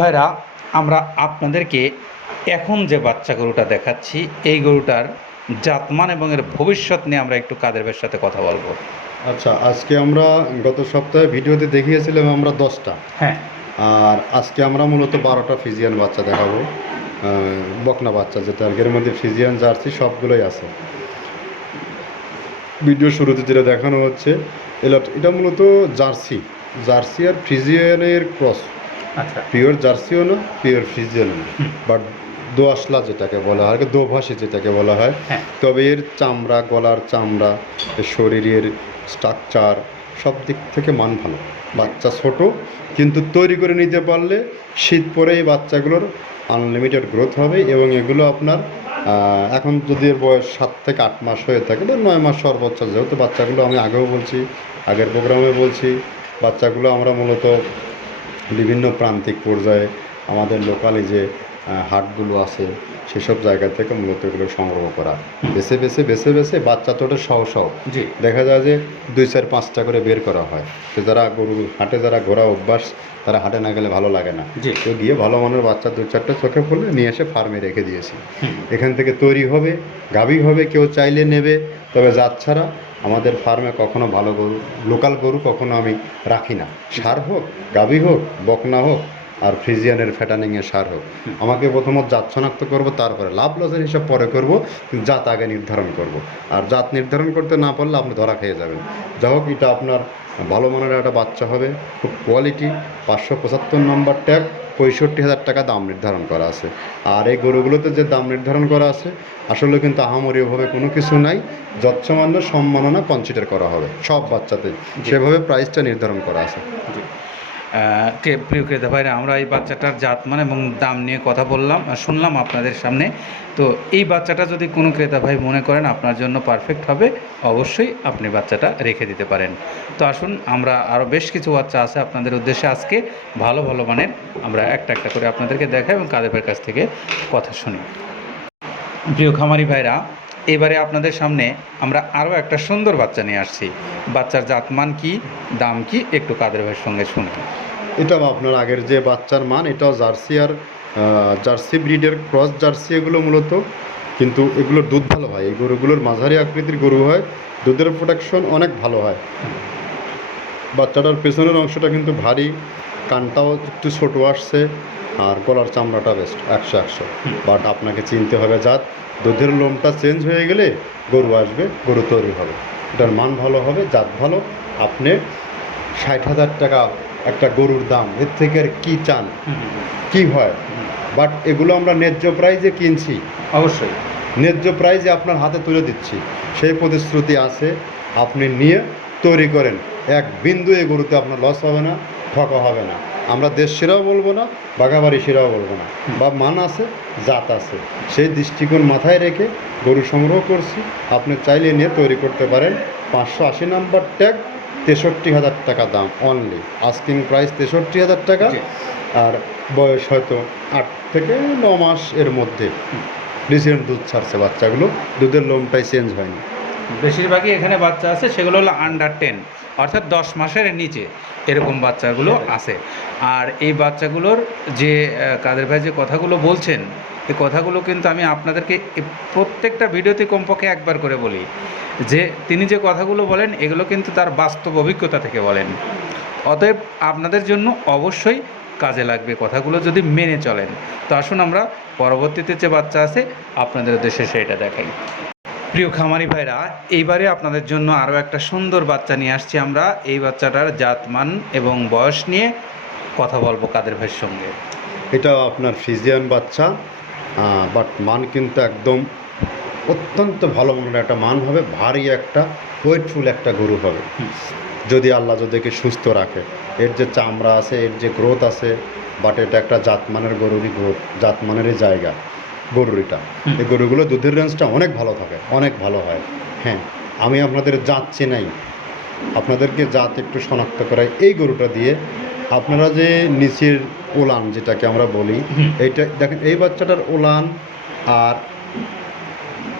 ভাইরা আমরা আপনাদেরকে এখন যে বাচ্চা গরুটা দেখাচ্ছি এই গরুটার জাতমান এবং এর ভবিষ্যৎ নিয়ে আমরা একটু কাদের ভাইয়ের সাথে কথা বলব। আচ্ছা আজকে আমরা গত সপ্তাহে ভিডিওতে দেখিয়েছিলাম আমরা দশটা। হ্যাঁ। আর আজকে আমরা মূলত বারোটা ফিজিয়ান বাচ্চা দেখাবো। বকনা বাচ্চা যেটা আর এর মধ্যে ফিজিয়ান জার্সি সবগুলোই আছে। ভিডিও শুরুতে যেটা দেখানো হচ্ছে এটা মূলত জার্সি। জার্সি আর ফিজিয়ানের ক্রস। আচ্ছা। পিওর জার্সিও না পিওর ফ্রিজিয়ান বাট দোআসলা যেটাকে বলা হয় দোভাষী যেটাকে বলা হয় হ্যাঁ। তবে এর চামড়া গলার চামড়া শরীরের স্ট্রাকচার সব দিক থেকে মান ভালো। বাচ্চা ছোট কিন্তু তৈরি করে নিতে পারলে শীত পরে এই বাচ্চাগুলোর আনলিমিটেড গ্রোথ হবে এবং এগুলো আপনার এখন যদি এর বয়স সাত থেকে আট মাস হয়ে থাকে তো নয় মাস সর্বোচ্চ যেহেতু বাচ্চাগুলো আমি আগেও বলছি আগের প্রোগ্রামে বলছি বাচ্চাগুলো আমরা মূলত বিভিন্ন প্রান্তিক পর্যায়ে আমাদের লোকালে যে হাটগুলো আছে সেসব জায়গা থেকে মূলত এগুলো সংগ্রহ করা। বেছে বেছে বেছে বেছে বাচ্চা তোটে সহ সহ। জি। দেখা যায় যে দুই চার পাঁচটা করে বের করা হয়। তো যারা গরু হাটে যারা ঘোরা অভ্যাস তারা হাটে না গেলে ভালো লাগে না। তো গিয়ে ভালো মানের বাচ্চা দু চারটে চোখে পড়লে নিয়ে এসে ফার্মে রেখে দিয়েছি। এখান থেকে তৈরি হবে গাভী হবে কেউ চাইলে নেবে তবে জাত ছাড়া আমাদের ফার্মে কখনো ভালো গরু, লোকাল গরু কখনো আমি রাখি না। সার হোক, গাভী হোক, বকনা হোক, আর ফ্রিজিয়ানের ফ্যাটানিংয়ের সার হোক। আমাকে প্রথমত জাত শনাক্ত করব, তারপরে লাভ লসের হিসাব পরে করব, জাত আগে নির্ধারণ করব। আর জাত নির্ধারণ করতে না পারলে আপনি ধরা খেয়ে যাবেন। যা হোক, এটা আপনার ভালো মানের একটা বাচ্চা হবে, খুব কোয়ালিটি পাঁচশো পঁচাত্তর নম্বর ট্যাগ পঁয়ষট্টি হাজার টাকা দাম নির্ধারণ করা আছে। আর এই গরুগুলোতে যে দাম নির্ধারণ করা আছে আসলে কিন্তু আহামরিভাবে কোনো কিছু নাই। যৎসামান্য সম্মাননা কনসিডার করা হবে সব বাচ্চাতে। সেভাবে প্রাইসটা নির্ধারণ করা আছে। কে- প্রিয় ক্রেতা ভাইরা, আমরা এই বাচ্চাটার জাত জাতমান এবং দাম নিয়ে কথা বললাম শুনলাম আপনাদের সামনে। তো এই বাচ্চাটা যদি কোনো ক্রেতা ভাই মনে করেন আপনার জন্য পারফেক্ট হবে, অবশ্যই আপনি বাচ্চাটা রেখে দিতে পারেন। তো আসুন, আমরা আরও বেশ কিছু বাচ্চা আছে আপনাদের উদ্দেশ্যে আজকে ভালো ভালো মানের আমরা একটা একটা করে আপনাদেরকে দেখাই এবং কাদের কাছ থেকে কথা শুনি। প্রিয় খামারি ভাইরা এবারে আপনাদের সামনে আমরা আরও একটা সুন্দর বাচ্চা নিয়ে আসছি। বাচ্চার জাতমান কি, দাম কি, একটু কাদের ভাইয়ের সঙ্গে শুনি এটাও আপনার আগের যে বাচ্চার মান, এটাও জার্সি আর জার্সি ব্রিডের ক্রস জার্সি এগুলো মূলত। কিন্তু এগুলোর দুধ ভালো হয়। এই গরুগুলোর মাঝারি আকৃতির গরু হয়। দুধের প্রোডাকশন অনেক ভালো হয়। বাচ্চাটার পেছনের অংশটা কিন্তু ভারী। কানটাও একটু ছোটো আসছে। আর গলার চামড়াটা বেস্ট একশো একশো। বাট আপনাকে চিনতে হবে জাত দুধের লোমটা চেঞ্জ হয়ে গেলে গরু আসবে গরু তৈরি হবে। এটার মান ভালো হবে জাত ভালো। আপনি ষাট হাজার টাকা একটা গরুর দাম এর থেকে আর কী চান? কি হয়? বাট এগুলো আমরা ন্যায্য প্রাইজে কিনছি। অবশ্যই। ন্যায্য প্রাইজে আপনার হাতে তুলে দিচ্ছি। সেই প্রতিশ্রুতি আছে আপনি নিয়ে তৈরি করেন। এক বিন্দু এ গরুতে আপনার লস হবে না ঠকা হবে না। আমরা দেশ সেরাও বলব না বাগাবাড়ি সেরাও বলব না। বা মান আছে জাত আছে। সেই দৃষ্টিকোণ মাথায় রেখে গরু সংগ্রহ করছি। আপনি চাইলে নিয়ে তৈরি করতে পারেন। পাঁচশো আশি নাম্বার ট্যাগ তেষট্টি হাজার টাকা দাম অনলি আস্কিং প্রাইস তেষট্টি হাজার টাকা। আর বয়স হয়তো আট থেকে ন মাস এর মধ্যে। রিসেন্ট দুধ ছাড়ছে বাচ্চাগুলো। দুধের লোমটাই চেঞ্জ হয়নি। বেশিরভাগই এখানে বাচ্চা আছে সেগুলো হলো আন্ডার টেন অর্থাৎ দশ মাসের নিচে এরকম বাচ্চাগুলো আছে। আর এই বাচ্চাগুলোর যে কাদের ভাই যে কথাগুলো বলছেন এই কথাগুলো কিন্তু আমি আপনাদেরকে প্রত্যেকটা ভিডিওতে কমপক্ষে একবার করে বলি। যে তিনি যে কথাগুলো বলেন এগুলো কিন্তু তার বাস্তব অভিজ্ঞতা থেকে বলেন। অতএব আপনাদের জন্য অবশ্যই কাজে লাগবে কথাগুলো যদি মেনে চলেন। তো আসুন আমরা পরবর্তীতে যে বাচ্চা আছে আপনাদের উদ্দেশ্যে সেটা দেখাই। প্রিয় খামারি ভাইরা এইবারে আপনাদের জন্য আরও একটা সুন্দর বাচ্চা নিয়ে আসছি আমরা। এই বাচ্চাটার জাতমান এবং বয়স নিয়ে কথা বলব কাদের ভাইয়ের সঙ্গে। এটা আপনার ফিজিয়ান বাচ্চা বাট মান কিন্তু একদম অত্যন্ত ভালো মানের একটা মান হবে ভারী একটা ওয়েটফুল একটা গরু হবে। যদি আল্লাহ যদি একে সুস্থ রাখে। এর যে চামড়া আছে এর যে গ্রোথ আছে বাট এটা একটা জাতমানের গরুরই গ্রোথ জাতমানেরই জায়গা। গরুর এটা এই গরুগুলো দুধের রেঞ্জটা অনেক ভালো থাকে অনেক ভালো হয়। হ্যাঁ আমি আপনাদের জাত চেনাই। আপনাদেরকে জাত একটু শনাক্ত করাই। এই গরুটা দিয়ে আপনারা যে নিচের ওলান যেটাকে আমরা বলি। এইটা দেখেন এই বাচ্চাটার ওলান আর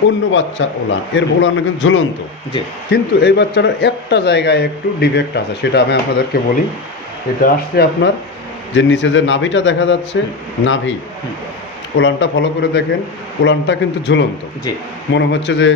অন্য বাচ্চার ওলান এর ওলান কিন্তু ঝুলন্ত। জি। কিন্তু এই বাচ্চাটার একটা জায়গায় একটু ডিফেক্ট আছে সেটা আমি আপনাদেরকে বলি। এটা আসছে আপনার যে নিচে যে নাভিটা দেখা যাচ্ছে নাভি। হুম। উলানটা ফলো করে দেখেন উলানটা কিন্তু ঝুলন্ত। মনে হচ্ছে যে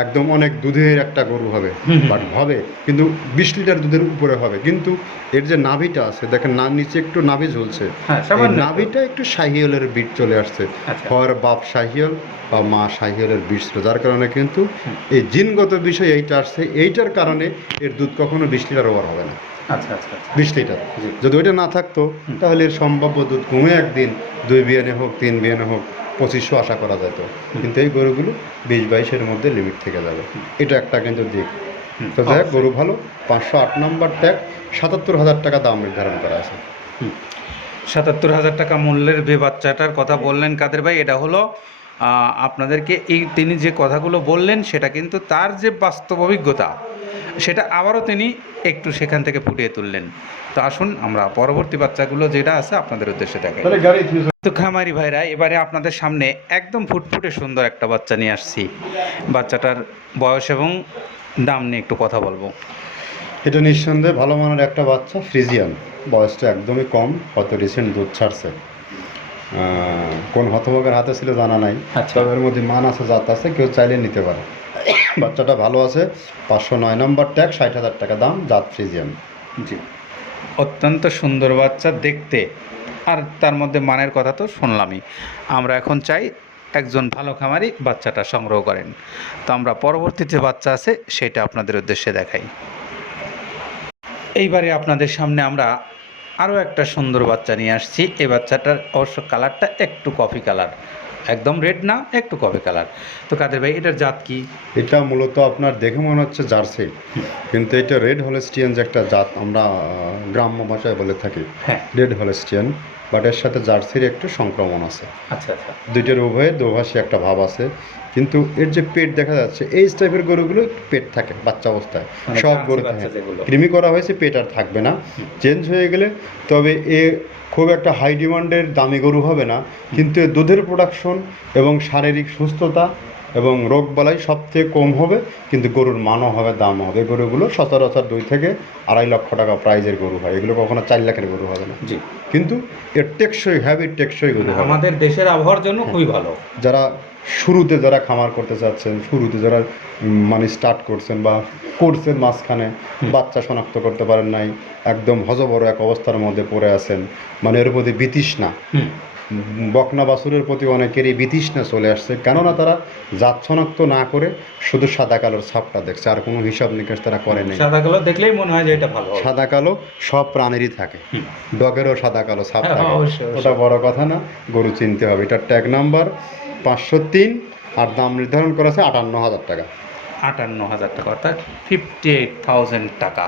একদম অনেক দুধের একটা গরু হবে। বাট হবে কিন্তু বিশ লিটার দুধের উপরে হবে। কিন্তু এর যে নাভিটা আছে দেখেন না নিচে একটু নাভি ঝুলছে। হ্যাঁ নাভিটা একটু শাহিওলের বিট চলে আসছে। আচ্ছা। হওয়ার বাপ শাহিওল বা মা শাহিওলের বিট ছিল যার কারণে কিন্তু এই জিনগত বিষয় এইটা আসছে এইটার কারণে এর দুধ কখনো বিশ লিটার ওভার হবে না। আচ্ছা আচ্ছা আচ্ছা। বিশ লিটার। যদি ওইটা না থাকতো তাহলে এর সম্ভাব্য দুধ কমে একদিন দুই বিয়ানে হোক তিন বিয়ানে হোক পঁচিশশো আশা করা যেত। কিন্তু এই গরুগুলো বিশ বাইশের মধ্যে লিমিট থেকে যাবে। এটা একটা কিন্তু দিক। তো যাই গরু ভালো পাঁচশো আট নম্বর ট্যাগ সাতাত্তর হাজার টাকা দাম নির্ধারণ করা আছে। সাতাত্তর হাজার টাকা মূল্যের যে বাচ্চাটার কথা বললেন কাদের ভাই এটা হলো আপনাদেরকে এই তিনি যে কথাগুলো বললেন সেটা কিন্তু তার যে বাস্তব অভিজ্ঞতা সেটা আবারও তিনি একটু সেখান থেকে ফুটিয়ে তুললেন। তো আসুন আমরা পরবর্তী বাচ্চাগুলো যেটা আছে আপনাদের উদ্দেশ্যে দেখাই। তো খামারি ভাইরা এবারে আপনাদের সামনে একদম ফুটফুটে সুন্দর একটা বাচ্চা নিয়ে আসছি। বাচ্চাটার বয়স এবং দাম নিয়ে একটু কথা বলব। এটা নিঃসন্দেহে ভালো মানের একটা বাচ্চা ফ্রিজিয়ান। বয়সটা একদমই কম কত রিসেন্ট দুধ ছাড়ছে। কোন হতভাগের হাতে ছিল জানা নাই। আচ্ছা। তবে এর মধ্যে মান আছে জাত আছে কেউ চাইলে নিতে পারে। বাচ্চাটা ভালো আছে, পাঁচশো নয় নম্বর ট্যাগ ষাট হাজার টাকা দাম, জাত ফ্রিজিয়ান। জি। অত্যন্ত সুন্দর বাচ্চা দেখতে। আর তার মধ্যে মানের কথা তো শুনলামই। আমরা এখন চাই একজন ভালো খামারি বাচ্চাটা সংগ্রহ করেন। তো আমরা পরবর্তীতে বাচ্চা আছে, সেটা আপনাদের উদ্দেশ্যে দেখাই। এইবারে আপনাদের সামনে আমরা আরও একটা সুন্দর বাচ্চা নিয়ে আসছি। এই বাচ্চাটার অবশ্য কালারটা একটু কফি কালার একদম রেড না একটু কবে কালার তো কাদের ভাই এটার জাত কি? এটা মূলত আপনার দেখে মনে হচ্ছে জার্সি কিন্তু এটা রেড হলেস্টিয়ান যে একটা জাত আমরা গ্রাম্য ভাষায় বলে থাকি। হ্যাঁ। রেড হলেস্টিয়ান বাট এর সাথে জার্সির একটু সংক্রমণ আছে। আচ্ছা আচ্ছা। দুইটার উভয়ে দোভাষী একটা ভাব আছে। কিন্তু এর যে পেট দেখা যাচ্ছে এই টাইপের গরুগুলো পেট থাকে বাচ্চা অবস্থায়। মানে সব গরু থাকে। কৃমি করা হয়েছে পেট আর থাকবে না। চেঞ্জ হয়ে গেলে তবে এ খুব একটা হাই ডিমান্ডের দামি গরু হবে না। কিন্তু এর দুধের প্রোডাকশন এবং শারীরিক সুস্থতা এবং রোগ বালাই সব থেকে কম হবে। কিন্তু গরুর মানও হবে দাম হবে। গরুগুলো সচরাচর দুই থেকে আড়াই লক্ষ টাকা প্রাইজের গরু হয়। এগুলো কখনো চার লাখের গরু হবে না। জি। কিন্তু এর টেকসই হ্যাভি টেকসই গরু আমাদের দেশের আবহাওয়ার জন্য খুবই ভালো। যারা শুরুতে যারা খামার করতে চাচ্ছেন শুরুতে যারা মানে স্টার্ট করছেন বা করছেন মাঝখানে বাচ্চা শনাক্ত করতে পারেন নাই একদম হজবড় এক অবস্থার মধ্যে পড়ে আছেন মানে এর প্রতি বিতৃষ্ণা। বকনা বাছুরের প্রতি অনেকেরই বিতৃষ্ণা চলে আসছে কেননা তারা জাত শনাক্ত না করে শুধু সাদা কালোর ছাপটা দেখছে আর কোনো হিসাব নিকাশ তারা করে নেই। সাদা কালো দেখলেই মনে হয় যে এটা ভালো সাদা কালো সব প্রাণেরই থাকে। ডগেরও সাদা কালো ছাপ হ্যাঁ, থাকে। ওটা বড় কথা না গরু চিনতে হবে। এটা ট্যাগ নাম্বার পাঁচশো তিন আর দাম নির্ধারণ করা আছে আটান্ন হাজার টাকা। আটান্ন হাজার টাকা অর্থাৎ ফিফটি এইট থাউজেন্ড টাকা।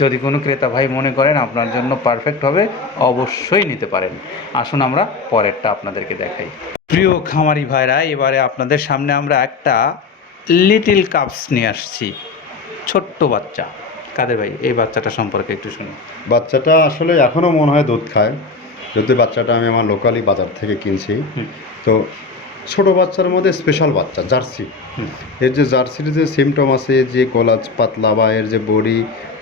যদি কোনো ক্রেতা ভাই মনে করেন আপনার জন্য পারফেক্ট হবে অবশ্যই নিতে পারেন। আসুন আমরা পরেরটা আপনাদেরকে দেখাই। প্রিয় খামারি ভাইরা এবারে আপনাদের সামনে আমরা একটা লিটিল কাপস নিয়ে আসছি। ছোট্ট বাচ্চা। কাদের ভাই এই বাচ্চাটা সম্পর্কে একটু শুনি বাচ্চাটা আসলে এখনও মনে হয় দুধ খায়। যদি বাচ্চাটা আমি আমার লোকালি বাজার থেকে কিনছি তো ছোট বাচ্চার মধ্যে স্পেশাল বাচ্চা জার্সি। এর যে জার্সির যে সিমটম আছে যে গলাজ পাতলা বা এর যে বডি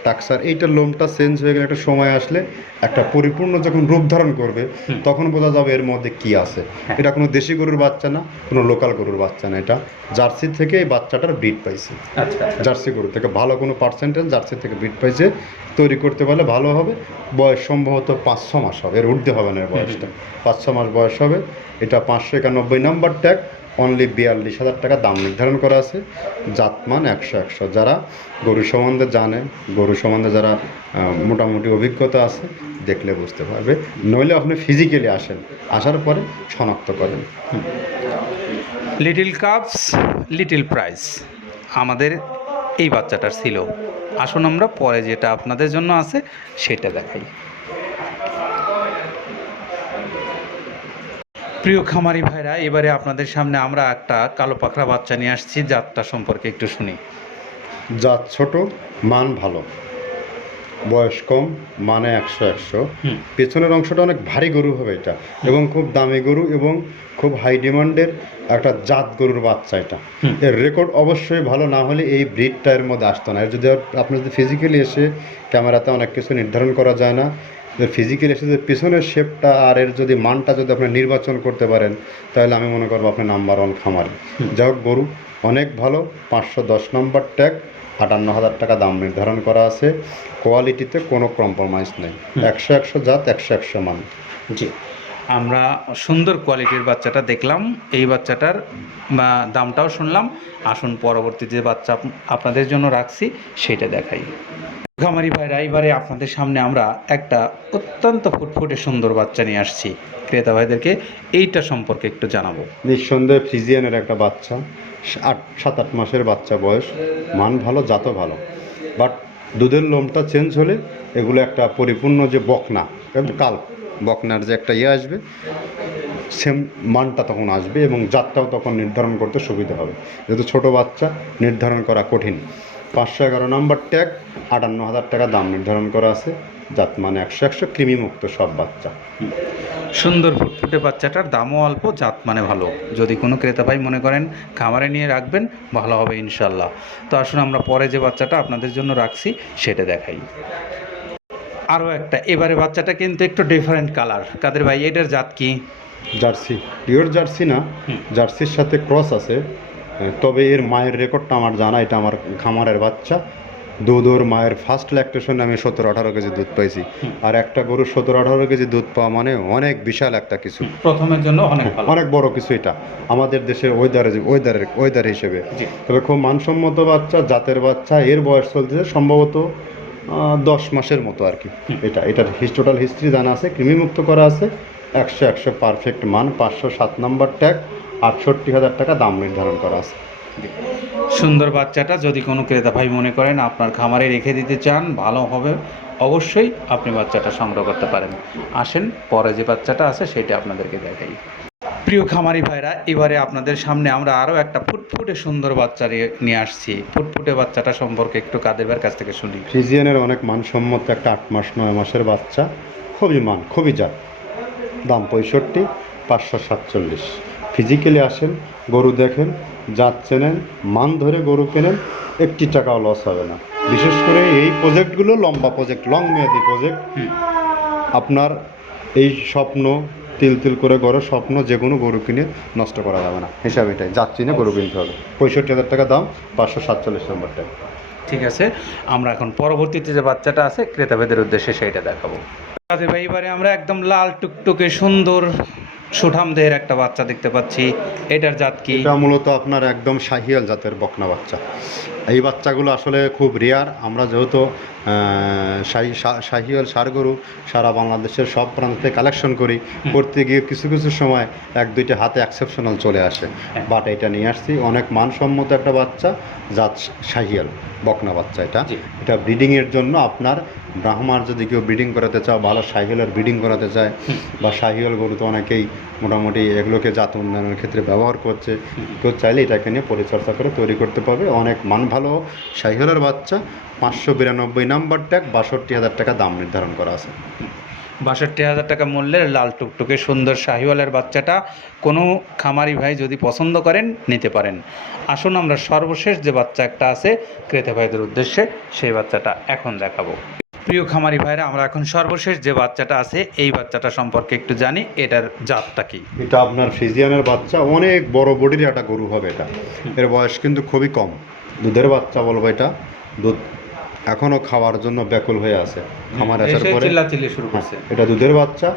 টাকসার এইটার লোমটা চেঞ্জ হয়ে গেলে একটা সময় আসলে একটা পরিপূর্ণ যখন রূপ ধারণ করবে তখন বোঝা যাবে এর মধ্যে কি আছে। হ্যাঁ। এটা কোনো দেশি গরুর বাচ্চা না কোনো লোকাল গরুর বাচ্চা না এটা জার্সি থেকে এই বাচ্চাটার ব্রিড পাইছে। আচ্ছা আচ্ছা। জার্সি গরু থেকে ভালো কোনো পার্সেন্টেজ জার্সি থেকে ব্রিড পাইছে তৈরি করতে পারলে ভালো হবে। বয়স সম্ভবত পাঁচ ছ মাস হবে এর উঠতে হবে না এর বয়সটা। পাঁচ ছ মাস বয়স হবে এটা পাঁচশো একানব্বই নাম্বার ট্যাগ অনলি বিয়াল্লিশ হাজার টাকা দাম নির্ধারণ করা আছে। জাতমান একশো একশো। যারা গরু সম্বন্ধে জানে, গরু সম্বন্ধে যারা মোটামুটি অভিজ্ঞতা আছে, দেখলে বুঝতে পারবে। নইলে আপনি ফিজিক্যালি আসেন, আসার পরে শনাক্ত করেন। লিটিল কাপস লিটিল প্রাইস আমাদের এই বাচ্চাটার ছিল। আসুন আমরা পরে যেটা আপনাদের জন্য আছে, সেটা দেখাই। প্রিয় খামারি ভাইরা এবারে আপনাদের সামনে আমরা একটা কালো পাখরা বাচ্চা নিয়ে আসছি জাতটা সম্পর্কে একটু শুনি। জাত ছোট মান ভালো। বয়স কম মানে একশো একশো। পেছনের অংশটা অনেক ভারী গরু হবে এটা। এবং খুব দামি গরু এবং খুব হাই ডিমান্ডের একটা জাত গরুর বাচ্চা এটা। এর রেকর্ড অবশ্যই ভালো না হলে এই ব্রিডটা এর মধ্যে আসতো না। এর যদি আপনি যদি ফিজিক্যালি এসে ক্যামেরাতে অনেক কিছু নির্ধারণ করা যায় না ফিজিক্যাল এসে যদি পিছনের শেপটা আর এর যদি মানটা যদি আপনি নির্বাচন করতে পারেন তাহলে আমি মনে করব আপনি নাম্বার ওয়ান খামার। যাই হোক গরু অনেক ভালো পাঁচশো দশ নম্বর ট্যাগ আটান্ন হাজার টাকা দাম নির্ধারণ করা আছে। কোয়ালিটিতে কোনো কম্প্রোমাইজ নেই। একশো একশো জাত একশো একশো মান। জি। আমরা সুন্দর কোয়ালিটির বাচ্চাটা দেখলাম। এই বাচ্চাটার দামটাও শুনলাম। আসুন পরবর্তী যে বাচ্চা আপনাদের জন্য রাখছি সেটা দেখাই। খামারি ভাইরা, এবারে আপনাদের সামনে আমরা একটা অত্যন্ত ফুটফুটে সুন্দর বাচ্চা নিয়ে আসছি। ক্রেতা ভাইদেরকে এইটা সম্পর্কে একটু জানাব। নিঃসন্দেহে ফ্রিজিয়ানের একটা বাচ্চা, আট, সাত, আট মাসের বাচ্চা বয়স, মান ভালো, জাতও ভালো। বাট দুধের লোমটা চেঞ্জ হলে এগুলো একটা পরিপূর্ণ যে বকনা কাল বকনার যে একটা ইয়ে আসবে, সেম মানটা তখন আসবে এবং জাতটাও তখন নির্ধারণ করতে সুবিধা হবে। যেহেতু ছোট বাচ্চা, নির্ধারণ করা কঠিন। পাঁচশো এগারো নম্বর ট্যাগ আটান্ন হাজার টাকা দাম নির্ধারণ করা আছে। জাত মানে একশো একশো কৃমিমুক্ত সব বাচ্চা। সুন্দর ফুটফুটে বাচ্চাটার দামও অল্প জাত মানে ভালো। যদি কোনো ক্রেতা ভাই মনে করেন খামারে নিয়ে রাখবেন ভালো হবে ইনশাল্লাহ। তো আসুন আমরা পরে যে বাচ্চাটা আপনাদের জন্য রাখছি সেটা দেখাই। আরও একটা এবারে বাচ্চাটা কিন্তু একটু ডিফারেন্ট কালার কাদের ভাই এটার জাত কি? জার্সি পিওর জার্সি না। জার্সির সাথে ক্রস আছে। তবে এর মায়ের রেকর্ডটা আমার জানা এটা আমার খামারের বাচ্চা। দুধ ওর মায়ের ফার্স্ট ল্যাকটেশনে আমি সতেরো আঠারো কেজি দুধ পাইছি। আর একটা গরুর সতেরো আঠারো কেজি দুধ পাওয়া মানে অনেক বিশাল একটা কিছু। প্রথমের জন্য অনেক অনেক বড় কিছু এটা। আমাদের দেশের ওয়েদারে ওয়েদারের ওয়েদার হিসেবে। তবে খুব মানসম্মত বাচ্চা জাতের বাচ্চা এর বয়স চলতেছে সম্ভবত দশ মাসের মতো আর কি। এটা এটার টোটাল হিস্ট্রি জানা আছে কৃমিমুক্ত করা আছে। একশো একশো পারফেক্ট মান পাঁচশো সাত নম্বর ট্যাগ আটষট্টি হাজার টাকা দাম নির্ধারণ করা আছে। সুন্দর বাচ্চাটা যদি কোনো ক্রেতা ভাই মনে করেন আপনার খামারে রেখে দিতে চান ভালো হবে অবশ্যই আপনি বাচ্চাটা সংগ্রহ করতে পারেন। আসেন পরে যে বাচ্চাটা আছে সেটা আপনাদেরকে দেখাই। প্রিয় খামারি ভাইরা এবারে আপনাদের সামনে আমরা আরও একটা ফুটফুটে সুন্দর বাচ্চা নিয়ে- আসছি। ফুটফুটে বাচ্চাটা সম্পর্কে একটু কাদের কাছ থেকে শুনি। ফ্রিজিয়ানের অনেক মানসম্মত একটা আট মাস নয় মাসের বাচ্চা খুবই মান খুবই জাত। দাম পঁয়ষট্টি পাঁচশো সাতচল্লিশ। ফিজিক্যালি আসেন গরু দেখেন জাত চেনেন মান ধরে গরু কেনেন একটি টাকাও লস হবে না। বিশেষ করে এই প্রজেক্টগুলো লম্বা প্রজেক্ট লং মেয়াদি প্রজেক্ট আপনার এই স্বপ্ন তিল তিল করে গড়ে স্বপ্ন যে কোনো গরু কিনে নষ্ট করা যাবে না। হিসাব এটাই জাত চিনে গরু কিনতে হবে। পঁয়ষট্টি হাজার টাকা দাম পাঁচশো সাতচল্লিশ নম্বরটা ঠিক আছে আমরা এখন পরবর্তীতে যে বাচ্চাটা আছে ক্রেতাভেদের উদ্দেশ্যে সেইটা দেখাবো। কাজে ভাই এবারে আমরা একদম লাল টুকটুকে সুন্দর সুঠাম দেহের একটা বাচ্চা দেখতে পাচ্ছি। এটার জাত কি? এটা মূলত আপনার একদম শাহিয়াল জাতের বকনা বাচ্চা। এই বাচ্চাগুলো আসলে খুব রেয়ার আমরা যেহেতু শাহিয়াল সার গরু সারা বাংলাদেশের সব প্রান্তে কালেকশন করি করতে গিয়ে কিছু কিছু সময় এক দুইটা হাতে এক্সেপশনাল চলে আসে। হ্যাঁ। বাট এটা নিয়ে আসছি। অনেক মানসম্মত একটা বাচ্চা জাত শাহিয়াল। বকনা বাচ্চা এটা। এটা ব্রিডিংয়ের জন্য আপনার ব্রাহ্মার যদি কেউ ব্রিডিং করাতে চাও ভালো শাহিয়ালের ব্রিডিং করাতে চায় বা শাহিয়াল গরু তো অনেকেই মোটামুটি এগুলোকে জাত উন্নয়নের ক্ষেত্রে ব্যবহার করছে। কেউ চাইলে এটাকে নিয়ে পরিচর্যা করে তৈরি করতে পারবে। অনেক মান ভালো শাহিওয়ালের বাচ্চা পাঁচশো বিরানব্বই নাম্বার ট্যাগ বাষট্টি হাজার টাকা দাম নির্ধারণ করা আছে। বাষট্টি হাজার টাকা মূল্যের লাল টুকটুকে সুন্দর শাহিওয়ালের বাচ্চাটা কোনো খামারি ভাই যদি পছন্দ করেন, নিতে পারেন। আসুন আমরা সর্বশেষ যে বাচ্চা একটা আছে, ক্রেতা ভাইদের উদ্দেশ্যে সেই বাচ্চাটা এখন দেখাবো। প্রিয় খামারি ভাইরা, আমরা এখন সর্বশেষ যে বাচ্চাটা আছে, এই বাচ্চাটা সম্পর্কে একটু জানি, এটার জাতটা কি? এটা আপনার ফ্রিজিয়ানের বাচ্চা, অনেক বড় বডির একটা গরু হবে এটা। এর বয়স কিন্তু খুবই কম। দুধের বাচ্চা বলব এটা। দুধ এখনও খাওয়ার জন্য ব্যাকুল হয়ে আছে। খামার আসার পরে শুরু করছে। এটা দুধের বাচ্চা।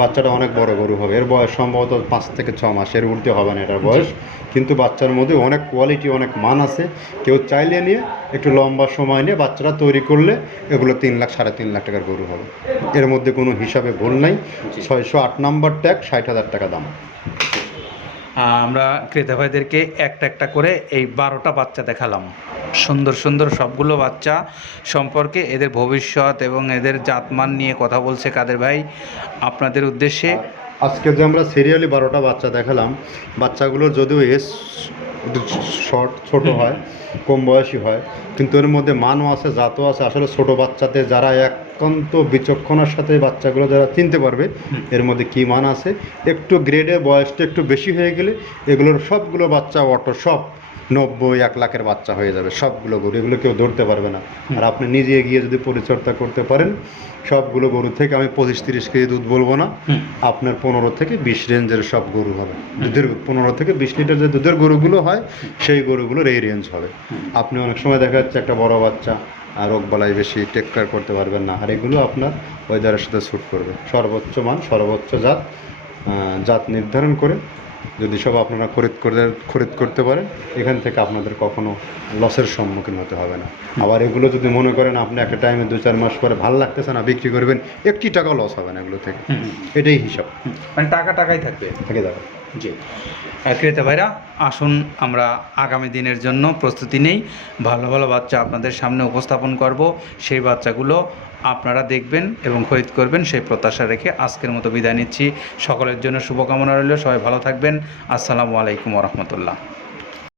বাচ্চাটা অনেক বড় গরু হবে। এর বয়স সম্ভবত পাঁচ থেকে ছ মাসের ঊর্ধ্বে হবে না এটার বয়স। কিন্তু বাচ্চার মধ্যে অনেক কোয়ালিটি অনেক মান আছে। কেউ চাইলে নিয়ে একটু লম্বা সময় নিয়ে বাচ্চারা তৈরি করলে এগুলো তিন লাখ সাড়ে তিন লাখ টাকার গরু হবে। এর মধ্যে কোনো হিসাবে ভুল নাই। ছয়শো আট নম্বর ট্যাগ ষাট হাজার টাকা দাম। আমরা ক্রেতা ভাইদেরকে একটা একটা করে এই বারোটা বাচ্চা দেখালাম। সুন্দর সুন্দর সবগুলো বাচ্চা সম্পর্কে এদের ভবিষ্যৎ এবং এদের জাতমান নিয়ে কথা বলছে কাদের ভাই? আপনাদের উদ্দেশ্যে? আজকে যে আমরা সিরিয়ালি বারোটা বাচ্চা দেখালাম বাচ্চাগুলোর যদিও এস শর্ট ছোট হয় কম বয়সী হয় কিন্তু এর মধ্যে মানও আছে জাতও আছে। আসলে ছোট বাচ্চাতে যারা একান্ত বিচক্ষণার সাথে বাচ্চাগুলো যারা চিনতে পারবে এর মধ্যে কী মান আছে একটু গ্রেডে বয়সটা একটু বেশি হয়ে গেলে এগুলোর সবগুলো বাচ্চা অটো সব নব্বই এক লাখের বাচ্চা হয়ে যাবে সবগুলো গরু এগুলো কেউ ধরতে পারবে না। আর আপনি নিজে গিয়ে যদি পরিচর্যা করতে পারেন সবগুলো গরু থেকে আমি পঁচিশ তিরিশ কেজি দুধ বলব না আপনার পনেরো থেকে বিশ রেঞ্জের সব গরু হবে। দুধের পনেরো থেকে বিশ লিটার যে দুধের গরুগুলো হয় সেই গরুগুলোর এই রেঞ্জ হবে। আপনি অনেক সময় দেখা যাচ্ছে একটা বড় বাচ্চা রোগ বালাই বেশি টেক কেয়ার করতে পারবেন না। আর এগুলো আপনার ওয়েদারের সাথে শ্যুট করবে। সর্বোচ্চ মান সর্বোচ্চ জাত জাত নির্ধারণ করে যদি সব আপনারা খরিদ করে খরিদ করতে পারেন এখান থেকে আপনাদের কখনো লসের সম্মুখীন হতে হবে না। আবার এগুলো যদি মনে করেন আপনি একটা টাইমে দু চার মাস পরে ভালো লাগতেছে না বিক্রি করবেন একটি টাকা লস হবে না এগুলো থেকে। এটাই হিসাব। মানে টাকা টাকাই থাকবে। থেকে যাবে। জি। ক্রেতা ভাইরা, আসুন আমরা আগামী দিনের জন্য প্রস্তুতি নেই। ভালো ভালো বাচ্চা আপনাদের সামনে উপস্থাপন করব। সেই বাচ্চাগুলো আপনারা দেখবেন এবং খরিদ করবেন, সেই প্রত্যাশা রেখে আজকের মতো বিদায় নিচ্ছি। সকলের জন্য শুভকামনা রইল। সবাই ভালো থাকবেন। আসসালামু আলাইকুম রহমতুল্লাহ।